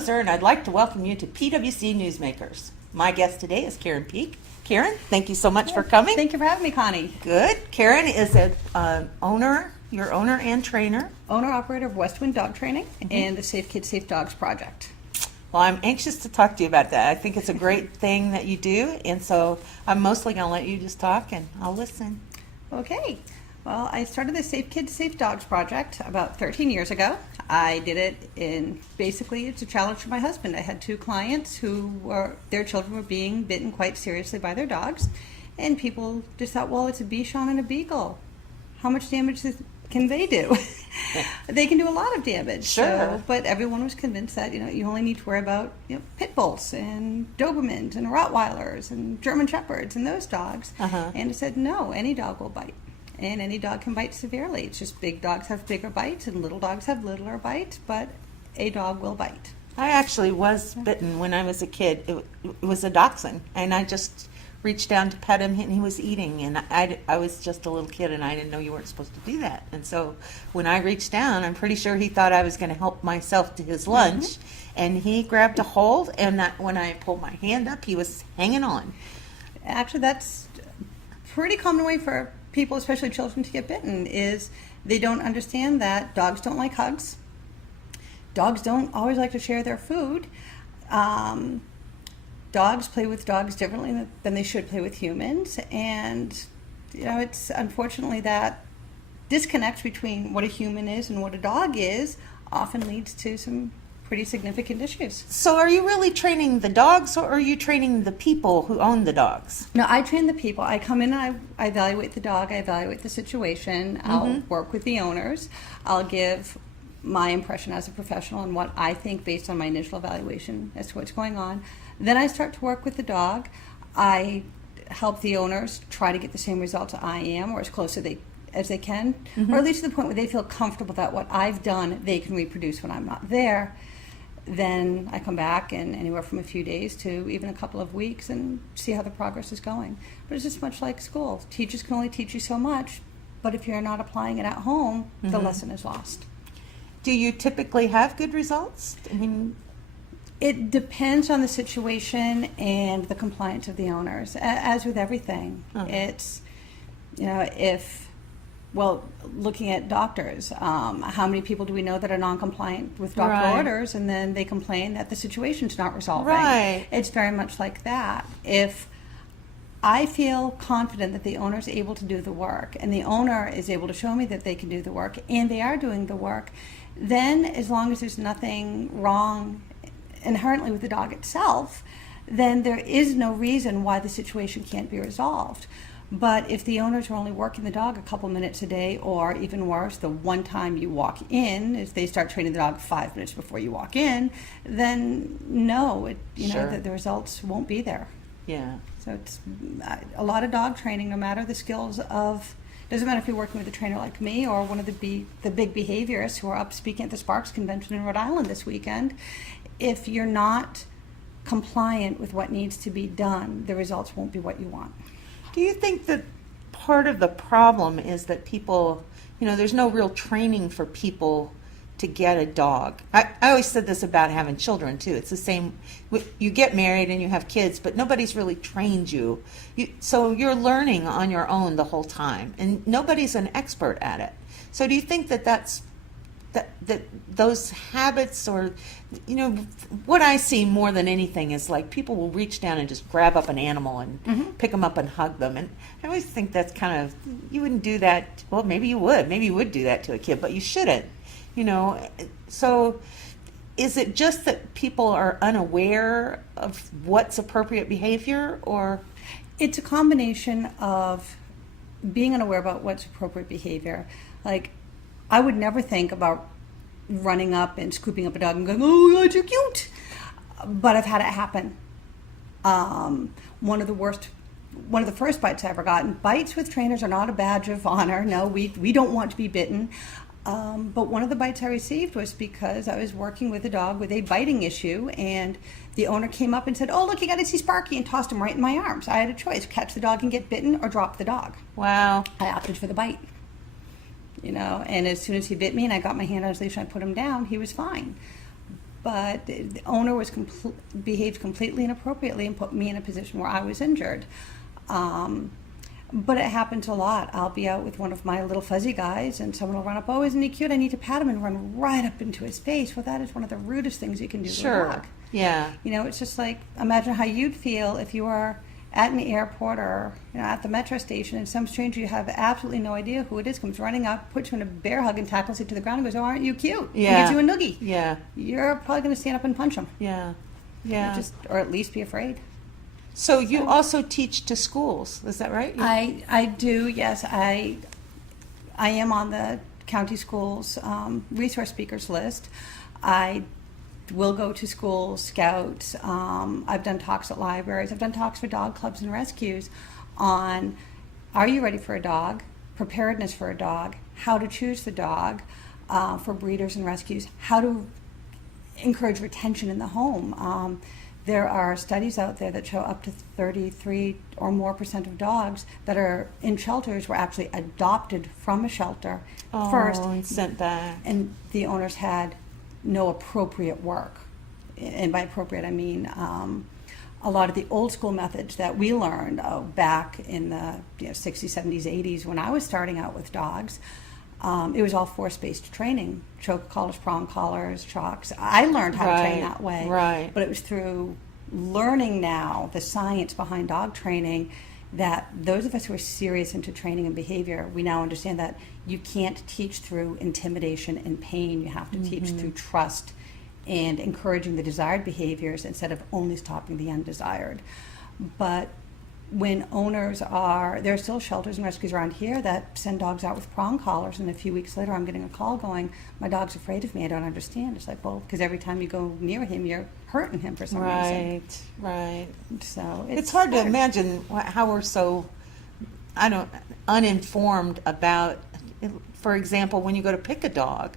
Moser, and I'd like to welcome you to PWC Newsmakers. My guest today is Karen Peak. Karen, thank you so much for coming. Thank you for having me, Connie. Good. Karen is your owner and trainer. Owner-operator of Westwind Dog Training and the Safe Kids, Safe Dogs project. Well, I'm anxious to talk to you about that. I think it's a great thing that you do, and so I'm mostly going to let you just talk, and I'll listen. Okay. Well, I started the Safe Kids, Safe Dogs project about 13 years ago. I did it basically, it's a challenge for my husband. I had two clients their children were being bitten quite seriously by their dogs, and people just thought, well, it's a Bichon and a Beagle. How much damage can they do? They can do a lot of damage. Sure. But everyone was convinced that, you only need to worry about, pit bulls and Dobermans and Rottweilers and German Shepherds and those dogs. And it said, no, any dog will bite. And any dog can bite severely. It's just big dogs have bigger bites and little dogs have littler bites, but a dog will bite. I actually was bitten when I was a kid. It was a dachshund, and I just reached down to pet him, and he was eating, and I was just a little kid, and I didn't know you weren't supposed to do that. And so when I reached down, I'm pretty sure he thought I was going to help myself to his lunch, and he grabbed a hold, and when I pulled my hand up, he was hanging on. Actually, that's a pretty common way for people, especially children, to get bitten, is they don't understand that dogs don't like hugs. Dogs don't always like to share their food. Dogs play with dogs differently than they should play with humans, and it's unfortunately that disconnect between what a human is and what a dog is often leads to some pretty significant issues. So are you really training the dogs, or are you training the people who own the dogs? No, I train the people. I come in and I evaluate the dog, I evaluate the situation, I'll work with the owners, I'll give my impression as a professional and what I think based on my initial evaluation as to what's going on. Then I start to work with the dog. I help the owners try to get the same results I am, or as close as they can, or at least to the point where they feel comfortable that what I've done they can reproduce when I'm not there. Then I come back in anywhere from a few days to even a couple of weeks and see how the progress is going. But it's just much like school. Teachers can only teach you so much, but if you're not applying it at home, the lesson is lost. Do you typically have good results? I mean, it depends on the situation and the compliance of the owners. As with everything, it's, looking at doctors, how many people do we know that are non-compliant with doctor orders, and then they complain that the situation's not resolving? Right. It's very much like that. If I feel confident that the owner is able to do the work, and the owner is able to show me that they can do the work, and they are doing the work, then as long as there's nothing wrong inherently with the dog itself, then there is no reason why the situation can't be resolved. But if the owners are only working the dog a couple minutes a day, or even worse, the one time you walk in, if they start training the dog 5 minutes before you walk in, then no, the results won't be there. Yeah. So it's a lot of dog training, no matter the skills of, doesn't matter if you're working with a trainer like me or one of the big behaviorists who are up speaking at the Sparks Convention in Rhode Island this weekend. If you're not compliant with what needs to be done, the results won't be what you want. Do you think that part of the problem is that people, there's no real training for people to get a dog? I always said this about having children too. It's the same. You get married and you have kids, but nobody's really trained you. So you're learning on your own the whole time, and nobody's an expert at it. So do you think that those habits, or what I see more than anything is like people will reach down and just grab up an animal and pick them up and hug them, and I always think that's kind of, you wouldn't do that. Well, maybe you would do that to a kid, but you shouldn't. So is it just that people are unaware of what's appropriate behavior, or? It's a combination of being unaware about what's appropriate behavior. Like, I would never think about running up and scooping up a dog and going, oh, God, you're cute. But I've had it happen. One of the first bites I ever got, and bites with trainers are not a badge of honor. No, we don't want to be bitten. But one of the bites I received was because I was working with a dog with a biting issue, and the owner came up and said, oh, look, you got to see Sparky, and tossed him right in my arms. I had a choice, catch the dog and get bitten, or drop the dog. Wow. I opted for the bite. And as soon as he bit me and I got my hand on his leash and I put him down, he was fine. but the owner was behaved completely inappropriately and put me in a position where I was injured. But it happens a lot. I'll be out with one of my little fuzzy guys and someone will run up, oh, isn't he cute? I need to pat him, and run right up into his face. Well, that is one of the rudest things you can do to a dog. Yeah. You know, it's just like, imagine how you'd feel if you were at an airport or at the metro station and some stranger you have absolutely no idea who it is comes running up, puts you in a bear hug and tackles you to the ground and goes, oh, aren't you cute? Yeah. And gives you a noogie. Yeah. You're probably going to stand up and punch him. Yeah. Yeah. Or at least be afraid. So you also teach to schools, is that right? I do, yes. I am on the county schools resource speakers list. I will go to schools, scouts. I've done talks at libraries. I've done talks for dog clubs and rescues on, are you ready for a dog? Preparedness for a dog, how to choose the dog for breeders and rescues, how to encourage retention in the home. There are studies out there that show up to 33% or more of dogs that are in shelters were actually adopted from a shelter first and sent back. And the owners had no appropriate work. And by appropriate, I mean a lot of the old school methods that we learned back in the 60s, 70s, 80s when I was starting out with dogs. It was all force-based training, choke collars, prong collars, chocks. I learned how to train that way. Right. But it was through learning now the science behind dog training that those of us who are serious into training and behavior, we now understand that you can't teach through intimidation and pain. You have to teach through trust and encouraging the desired behaviors instead of only stopping the undesired. But when owners there are still shelters and rescues around here that send dogs out with prong collars, and a few weeks later I'm getting a call going, my dog's afraid of me, I don't understand. It's like, well, because every time you go near him, you're hurting him for some reason. Right. So it's hard to imagine how we're so, uninformed about, for example, when you go to pick a dog.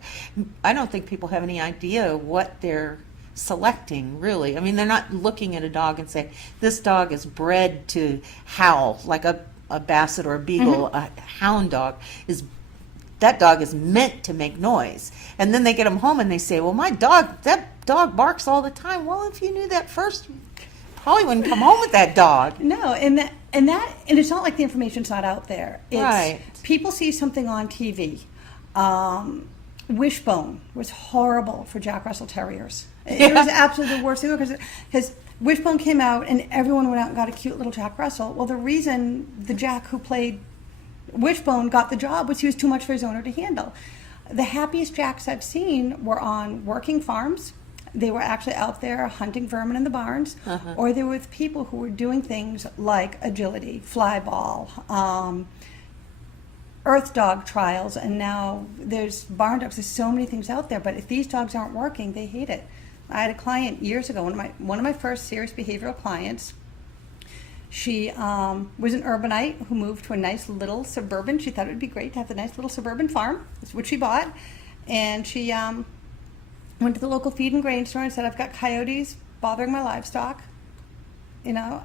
I don't think people have any idea what they're selecting, really. I mean, they're not looking at a dog and saying, this dog is bred to howl like a basset or a beagle. A hound dog that dog is meant to make noise. And then they get them home and they say, well, that dog barks all the time. Well, if you knew that first, you probably wouldn't come home with that dog. No, and it's not like the information's not out there. It's, people see something on TV. Wishbone was horrible for Jack Russell Terriers. It was absolutely the worst thing because his Wishbone came out and everyone went out and got a cute little Jack Russell. Well, the reason the Jack who played Wishbone got the job was he was too much for his owner to handle. The happiest Jacks I've seen were on working farms. They were actually out there hunting vermin in the barns, or they were with people who were doing things like agility, fly ball, earth dog trials, and now there's barn dogs. There's so many things out there, but if these dogs aren't working, they hate it. I had a client years ago, one of my first serious behavioral clients. She was an urbanite who moved to a nice little suburban. She thought it would be great to have the nice little suburban farm, which she bought, and she went to the local feed and grain store and said, I've got coyotes bothering my livestock, but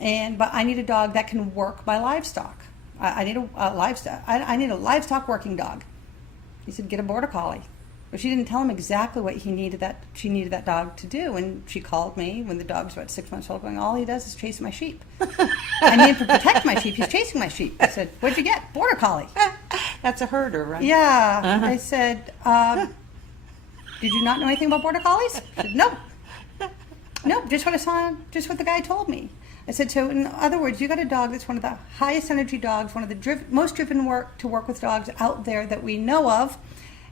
I need a dog that can work my livestock. I need I need a livestock working dog. He said, get a border collie. But she didn't tell him exactly what she needed that dog to do. And she called me when the dog was about 6 months old, going, all he does is chase my sheep. I need to protect my sheep. He's chasing my sheep. I said, what'd you get? Border collie. That's a herder, right? Yeah. I said, did you not know anything about border collies? She said, nope. Nope, just what I saw, just what the guy told me. I said, so in other words, you got a dog that's one of the highest energy dogs, one of the most driven to work with dogs out there that we know of,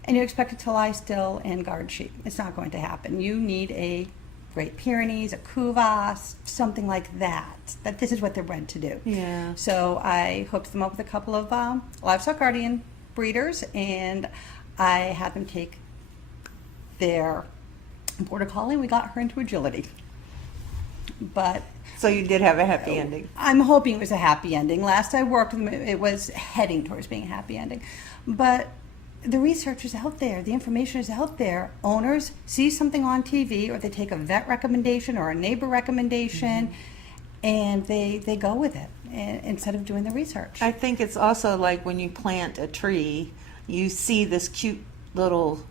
and you expect it to lie still and guard sheep. It's not going to happen. You need a Great Pyrenees, a Kuvas, something like that. That this is what they're bred to do. Yeah. So I hooked them up with a couple of livestock guardian breeders, and I had them take their border collie, and we got her into agility. But so you did have a happy ending. I'm hoping it was a happy ending. Last I worked with them, it was heading towards being a happy ending. But the research is out there. The information is out there. Owners see something on TV, or they take a vet recommendation or a neighbor recommendation, and they go with it instead of doing the research. I think it's also like when you plant a tree, you see this cute little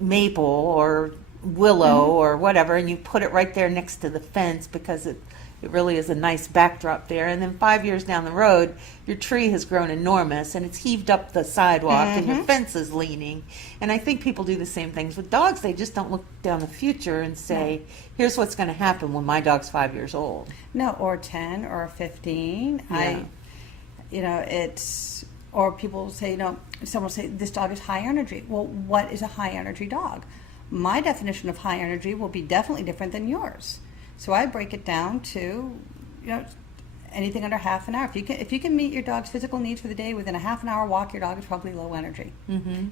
maple or willow or whatever, and you put it right there next to the fence because it really is a nice backdrop there. And then 5 years down the road, your tree has grown enormous and it's heaved up the sidewalk and your fence is leaning. And I think people do the same things with dogs. They just don't look down the future and say, here's what's going to happen when my dog's 5 years old. No, or 10 or 15. Yeah. It's, or people say, someone will say, this dog is high energy. Well, what is a high energy dog? My definition of high energy will be definitely different than yours. So I break it down to, anything under half an hour. If you can meet your dog's physical needs for the day within a half an hour walk, your dog is probably low energy.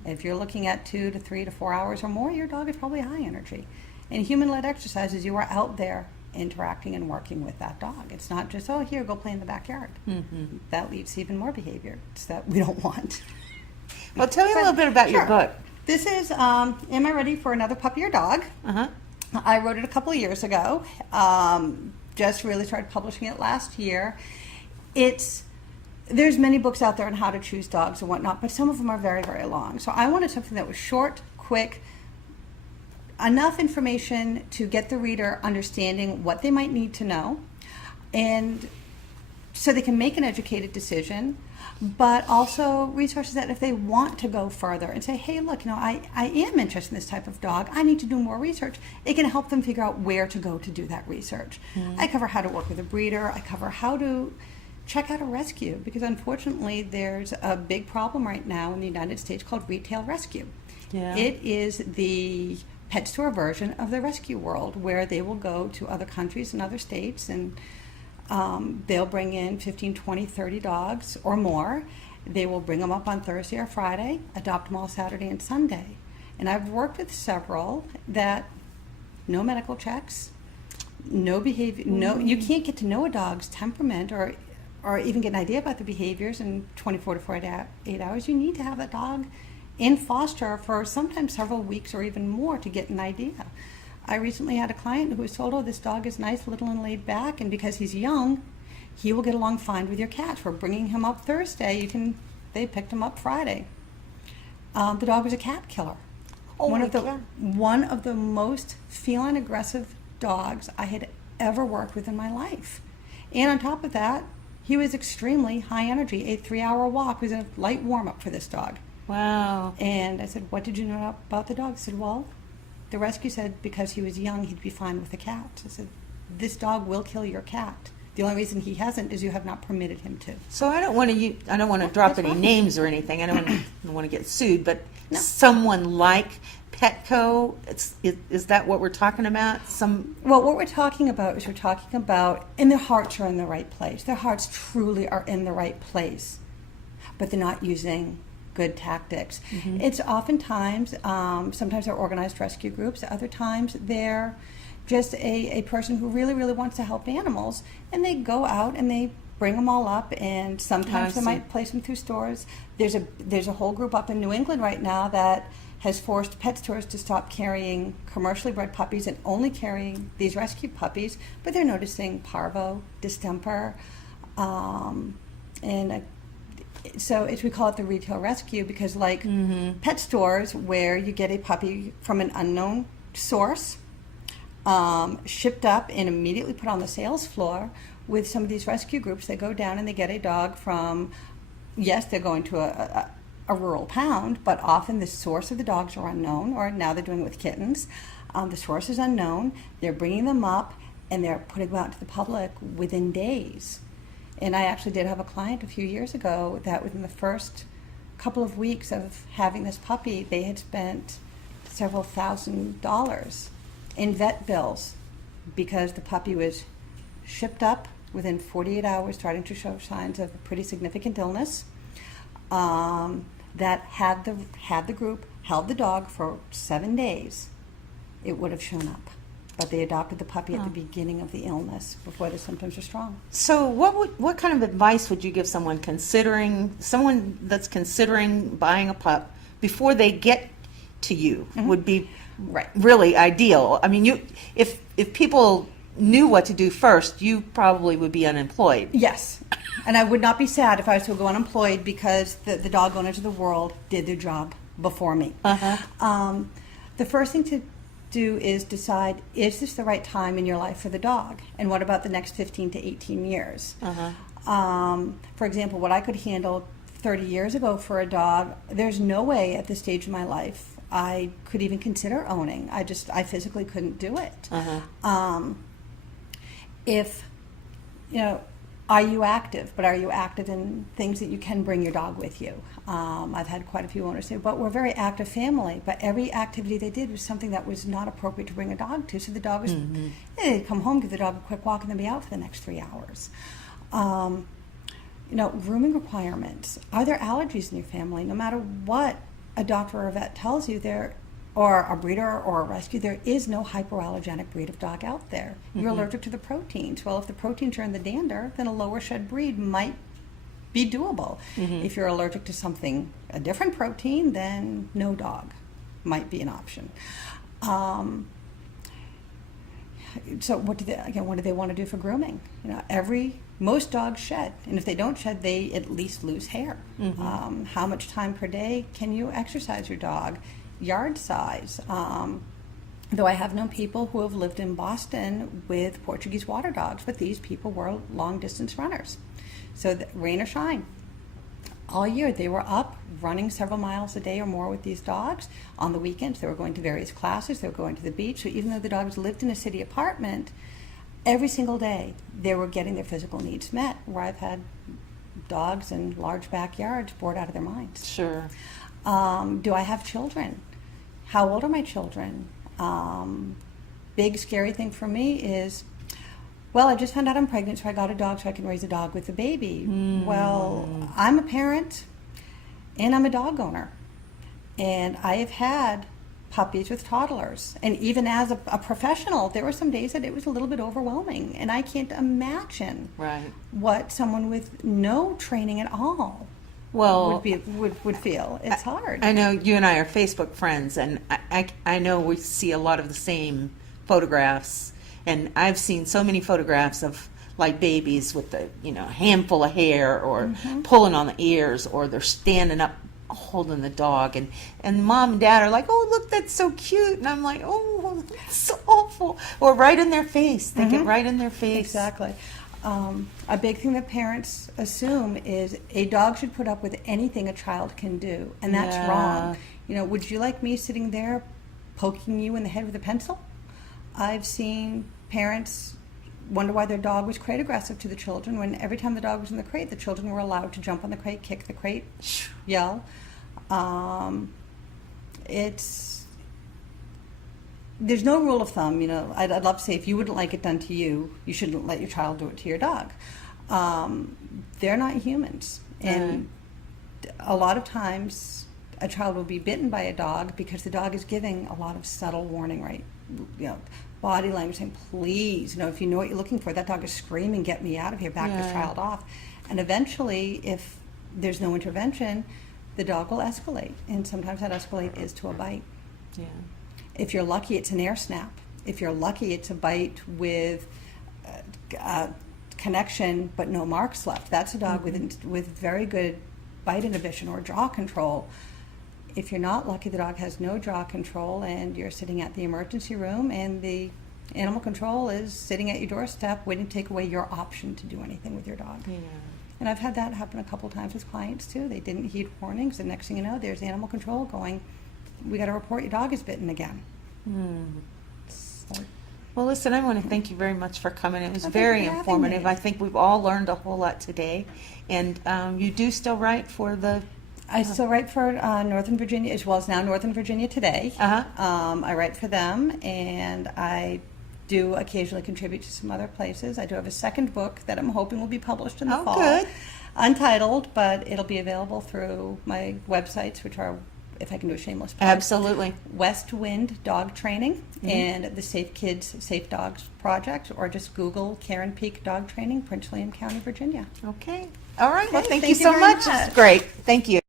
If you're looking at 2 to 3 to 4 hours or more, your dog is probably high energy. In human-led exercises, you are out there interacting and working with that dog. It's not just, here, go play in the backyard. That leads to even more behavior. It's that we don't want. Well, tell me a little bit about your book. This is Am I Ready for Another Puppy or Dog? I wrote it a couple of years ago. Just really started publishing it last year. There's many books out there on how to choose dogs and whatnot, but some of them are very, very long. So I wanted something that was short, quick, enough information to get the reader understanding what they might need to know, and so they can make an educated decision, but also resources that if they want to go further and say, hey, look, I am interested in this type of dog, I need to do more research, it can help them figure out where to go to do that research. I cover how to work with a breeder, I cover how to check out a rescue, because unfortunately there's a big problem right now in the United States called retail rescue. It is the pet store version of the rescue world, where they will go to other countries and other states and they'll bring in 15, 20, 30 dogs or more. They will bring them up on Thursday or Friday, adopt them all Saturday and Sunday. And I've worked with several that no medical checks, no behavior, you can't get to know a dog's temperament or even get an idea about the behaviors in 24 to 48 hours. You need to have that dog in foster for sometimes several weeks or even more to get an idea. I recently had a client who was told, this dog is nice, little and laid back, and because he's young, he will get along fine with your cat. We're bringing him up Thursday. They picked him up Friday. The dog was a cat killer. One of the most feline aggressive dogs I had ever worked with in my life. And on top of that, he was extremely high energy. A 3-hour walk was a light warm-up for this dog. Wow. And I said, what did you know about the dog? I said, well, the rescue said because he was young, he'd be fine with the cat. I said, this dog will kill your cat. The only reason he hasn't is you have not permitted him to. So I don't want to drop any names or anything. I don't want to get sued, but someone like Petco, is that what we're talking about? Well, what we're talking about is and their hearts are in the right place. Their hearts truly are in the right place, but they're not using good tactics. It's oftentimes, sometimes they're organized rescue groups, other times they're just a person who really, really wants to help animals, and they go out and they bring them all up, and sometimes they might place them through stores. There's a whole group up in New England right now that has forced pet stores to stop carrying commercially bred puppies and only carrying these rescue puppies, but they're noticing parvo, distemper, and so we call it the retail rescue, because like pet stores where you get a puppy from an unknown source, shipped up and immediately put on the sales floor, with some of these rescue groups, they go down and they get a dog from, yes, they're going to a rural pound, but often the source of the dogs are unknown, or now they're doing it with kittens. The source is unknown. They're bringing them up and they're putting them out to the public within days. And I actually did have a client a few years ago that within the first couple of weeks of having this puppy, they had spent several $1,000s in vet bills because the puppy was shipped up within 48 hours, starting to show signs of a pretty significant illness. That had the group held the dog for 7 days, it would have shown up. But they adopted the puppy at the beginning of the illness, before the symptoms were strong. So what kind of advice would you give someone that's considering buying a pup before they get to you? Would be really ideal. I mean, if people knew what to do first, you probably would be unemployed. Yes, and I would not be sad if I was to go unemployed because the dog owners of the world did their job before me. The first thing to do is decide, is this the right time in your life for the dog? And what about the next 15 to 18 years? For example, what I could handle 30 years ago for a dog, there's no way at this stage of my life I could even consider owning. I physically couldn't do it. If, are you active? But are you active in things that you can bring your dog with you? I've had quite a few owners say, but we're a very active family, but every activity they did was something that was not appropriate to bring a dog to. So the dog was, they'd come home, give the dog a quick walk, and then be out for the next 3 hours. Grooming requirements. Are there allergies in your family? No matter what a doctor or a vet tells you, or a breeder or a rescue, there is no hypoallergenic breed of dog out there. You're allergic to the proteins. Well, if the proteins are in the dander, then a lower shed breed might be doable. If you're allergic to a different protein, then no dog might be an option. So what do they want to do for grooming? Most dogs shed, and if they don't shed, they at least lose hair. How much time per day can you exercise your dog? Yard size. Though I have known people who have lived in Boston with Portuguese water dogs, but these people were long distance runners. So rain or shine, all year they were up running several miles a day or more with these dogs. On the weekends they were going to various classes, they were going to the beach. So even though the dogs lived in a city apartment, every single day they were getting their physical needs met, where I've had dogs in large backyards bored out of their minds. Sure. Do I have children? How old are my children? Big scary thing for me is, well, I just found out I'm pregnant, so I got a dog so I can raise a dog with the baby. Well, I'm a parent and I'm a dog owner, and I have had puppies with toddlers, and even as a professional, there were some days that it was a little bit overwhelming, and I can't imagine what someone with no training at all would feel. It's hard. I know you and I are Facebook friends, and I know we see a lot of the same photographs, and I've seen so many photographs of like babies with the handful of hair, or pulling on the ears, or they're standing up holding the dog, and mom and dad are like, oh, look, that's so cute, and I'm like, oh, that's so awful. Or right in their face. They get right in their face. Exactly. A big thing that parents assume is a dog should put up with anything a child can do, and that's wrong. Would you like me sitting there poking you in the head with a pencil? I've seen parents wonder why their dog was crate aggressive to the children, when every time the dog was in the crate, the children were allowed to jump on the crate, kick the crate, yell. There's no rule of thumb. I'd love to say, if you wouldn't like it done to you, you shouldn't let your child do it to your dog. They're not humans, and a lot of times a child will be bitten by a dog because the dog is giving a lot of subtle warning, right? Body language saying, please, if you know what you're looking for, that dog is screaming, get me out of here, back this child off. And eventually, if there's no intervention, the dog will escalate, and sometimes that escalate is to a bite. If you're lucky, it's an air snap. If you're lucky, it's a bite with connection but no marks left. That's a dog with very good bite inhibition or jaw control. If you're not lucky, the dog has no jaw control, and you're sitting at the emergency room, and the animal control is sitting at your doorstep waiting to take away your option to do anything with your dog. And I've had that happen a couple times with clients too. They didn't heed warnings, and next thing you know, there's animal control going, we got to report your dog is bitten again. So, well, listen, I want to thank you very much for coming. It was very informative. I think we've all learned a whole lot today. And you do still write for the... I still write for Northern Virginia, as well as now Northern Virginia Today. I write for them, and I do occasionally contribute to some other places. I do have a second book that I'm hoping will be published in the fall. Good. Untitled, but it'll be available through my websites, which are, if I can do a shameless plug, Absolutely. West Wind Dog Training and the Safe Kids, Safe Dogs Project, or just Google Karen Peak Dog Training, Prince William County, Virginia. Okay. All right. Well, Okay, thank you thank you so very much. much. It's great. Thank you.